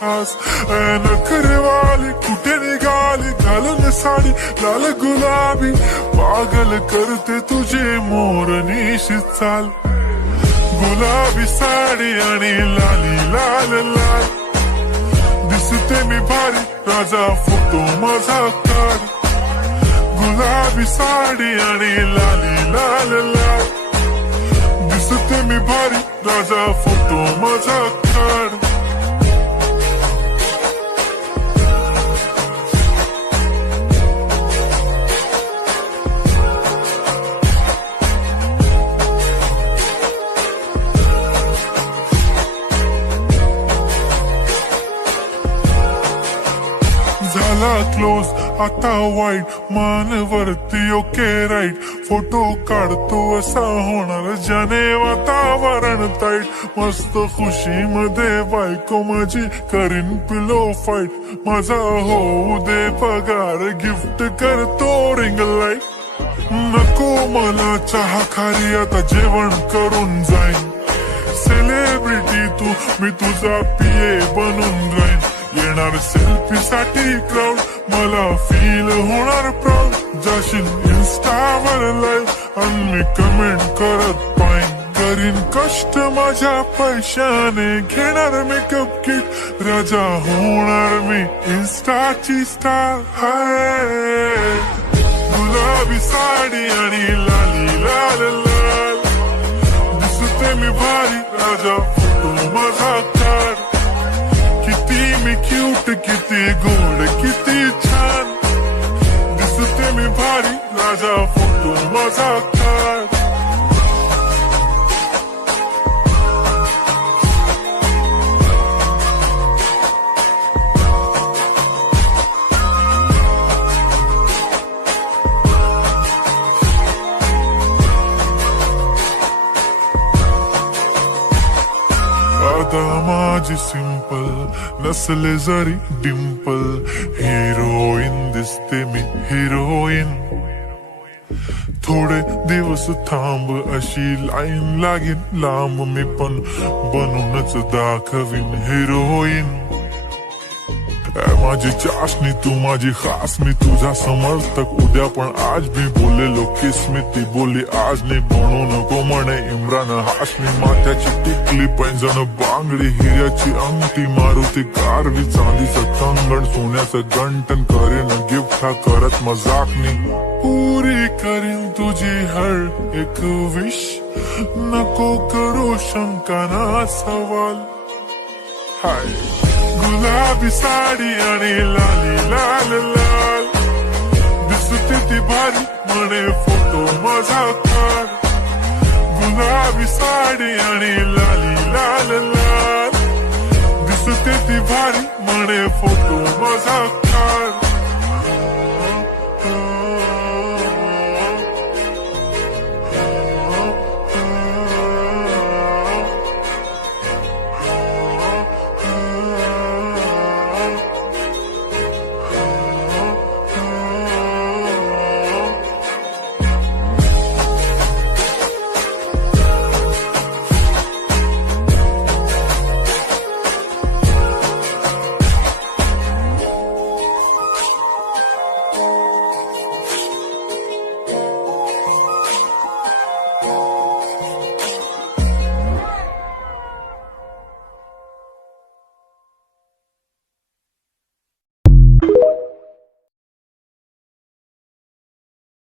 आस नखरेवाली कुठे निघाली घालून साडी लाल गुलाबी पागल करते तुझे मोरनीशी चाल गुलाबी साडी आणि लाली लाल लाल दिसते मी भारी राजा फोटो माझा काढ गुलाबी साडी आणि लाली लाल लाल दिसते मी भारी राजा फोटो माझा काढ झाला क्लोज आता वाईट मानवरती ओके राईट फोटो काढतो असा होणार ज्याने वातावरण ताईट मस्त खुशी मध्ये बायको माझी करीन पिलो फाईट माझा होऊ दे पगार गिफ्ट करतो रिंग लाईट नको मला चहा खारी आता जेवण करून जाईन सेलिब्रिटी तू मी तुझा पिये बनून जाईन येणार सेल्फी साठी क्राऊड मला फील होणार प्राऊड जाशील इन्स्टावर लाईव्ह आणि मी कमेंट करत पाईन करीन कष्ट माझ्या पैशाने घेणार मेकअप किट राजा होणार मी इन्स्टाची स्टार हाय गुलाबी साडी आणि लाली लाल लाल दिसते मी भारी राजा फोटो माझा काढ किती मी क्यूट किती गोड किती छान दिसते मी भारी राजा फोटो माझा काढ आता माझी सिंपल नसले जरी डिंपल हिरोईन दिसते मी हिरोईन थोडे दिवस थांब अशी लाईन लागेल लांब मी पण बनूनच दाखवीन हिरोईन माझी चाशनी तू माझी खास मी तुझा समर्थक उद्या पण आज मी बोललेलो किस्मी ती बोली आज नाही बनू नको म्हणे इम्रान हाशमी माथ्याची टिकली पैंजण बांगडी हिऱ्याची अंगठी मारुती कारवी चांदीचं कंगण सोन्याचं गंटन करेन गिफ्ट हा करत मजाकनी पुरी करीन तुझी हर एक विश नको करू शंका ना सवाल हाय गुलाबी साडी आणि लाली लाल लाल दिसते ती भारी म्हणे फोटो माझा काढ गुलाबी साडी आणि लाली लाल लाल दिसते ती भारी म्हणे फोटो माझा काढ